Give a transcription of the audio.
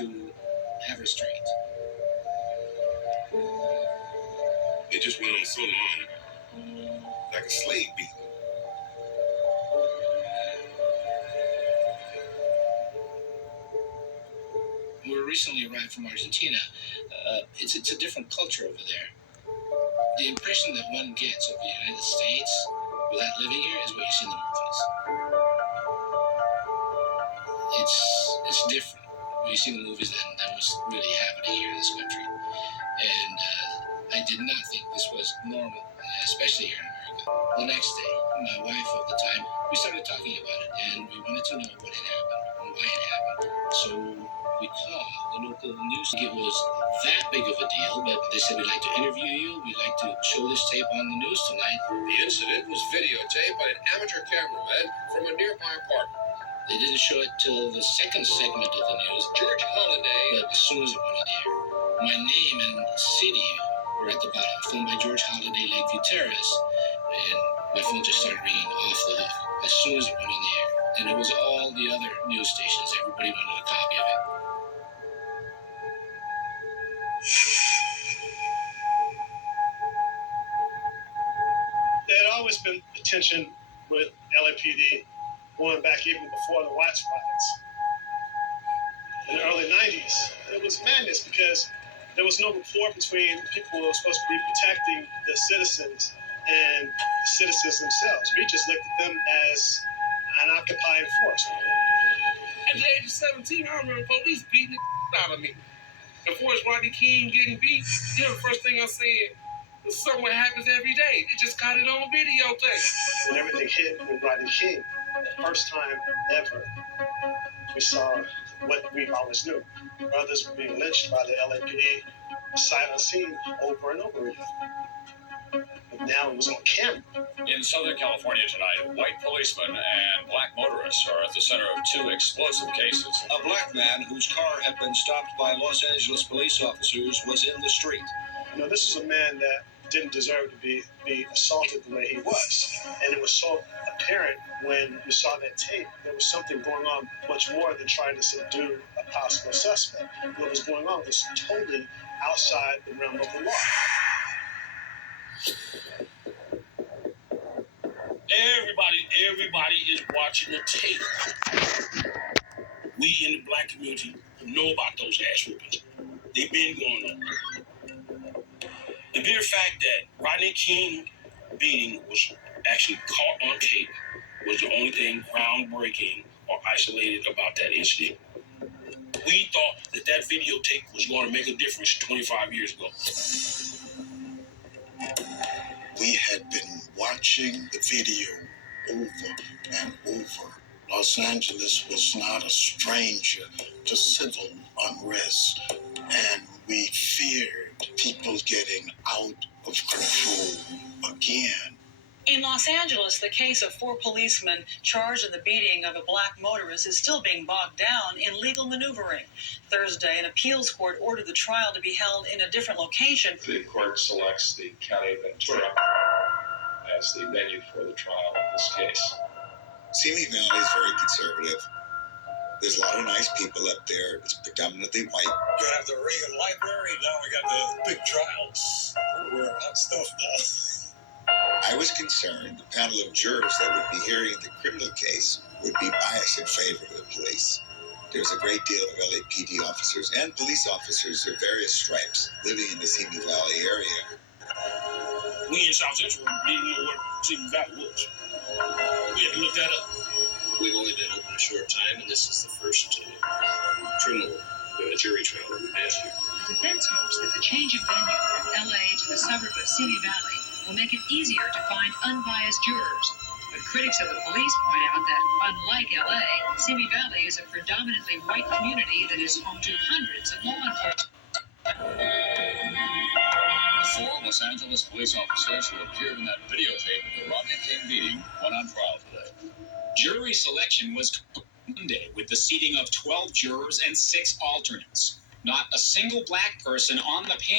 to have her straight. It just went on so long, like a slave beat. We recently arrived from Argentina. It's a different culture over there. The impression that one gets of the United States without living here is what you see in the movies. It's different. What you see in the movies than what's really happening here in this country. And I did not think this was normal, especially here in America. The next day, my wife of the time, we started talking about it, and we wanted to know what had happened and why it happened. So we called the local news. It was that big of a deal, but they said, we'd like to interview you. We'd like to show this tape on the news tonight. The incident was videotaped by an amateur cameraman from a nearby apartment. They didn't show it till the second segment of the news. George Holiday. But as soon as it went on the air, my name and city were at the bottom. Filmed by George Holiday, Lakeview Terrace. And my phone just started ringing off the hook as soon as it went on the air. And it was all the other news stations. Everybody wanted a copy of it. There had always been tension with L.A.P.D. going back even before the Watch riots. In the early 90s, it was madness because there was no rapport between the people who were supposed to be protecting the citizens and the citizens themselves. We just looked at them as an occupying force. At the age of 17, I remember police beating the out of me. Before it's Rodney King getting beat, the first thing I said, something happens every day. They just got it on videotape. When everything hit with Rodney King, the first time ever, we saw what we always knew. Brothers were being lynched by the L.A.P.D. sight unseen over and over again. But now it was on camera. In Southern California tonight, white policemen and black motorists are at the center of two explosive cases. A black man whose car had been stopped by Los Angeles police officers was in the street. You know, this was a man that didn't deserve to be assaulted the way he was. And it was so apparent when you saw that tape, there was something going on much more than trying to subdue a possible suspect. What was going on was totally outside the realm of the law. Everybody is watching the tape. We in the black community know about those ass whoopings. They've been going on. The mere fact that Rodney King beating was actually caught on tape was the only thing groundbreaking or isolated about that incident. We thought that videotape was going to make a difference 25 years ago. We had been watching the video over and over. Los Angeles was not a stranger to civil unrest, and we feared people getting out of control again. In Los Angeles, the case of 4 policemen charged in the beating of a black motorist is still being bogged down in legal maneuvering. Thursday, an appeals court ordered the trial to be held in a different location. The court selects the County of Ventura as the venue for the trial of this case. Simi Valley is very conservative. There's a lot of nice people up there. It's predominantly white. You have the Reagan Library, now we got the big trials. We're hot stuff now. I was concerned the panel of jurors that would be hearing the criminal case would be biased in favor of the police. There's a great deal of L.A.P.D. officers and police officers of various stripes living in the Simi Valley area. We in South Central didn't know what Simi Valley was. We had to look that up. We've only been open a short time, and this is the first criminal jury trial we've had here. The defense hopes that the change of venue from L.A. to the suburb of Simi Valley will make it easier to find unbiased jurors. But critics of the police point out that, unlike L.A., Simi Valley is a predominantly white community that is home to hundreds of law enforcement. The 4 Los Angeles police officers who appeared in that videotape of the Rodney King beating went on trial today. Jury selection was Monday with the seating of 12 jurors and 6 alternates. Not a single black person on the panel.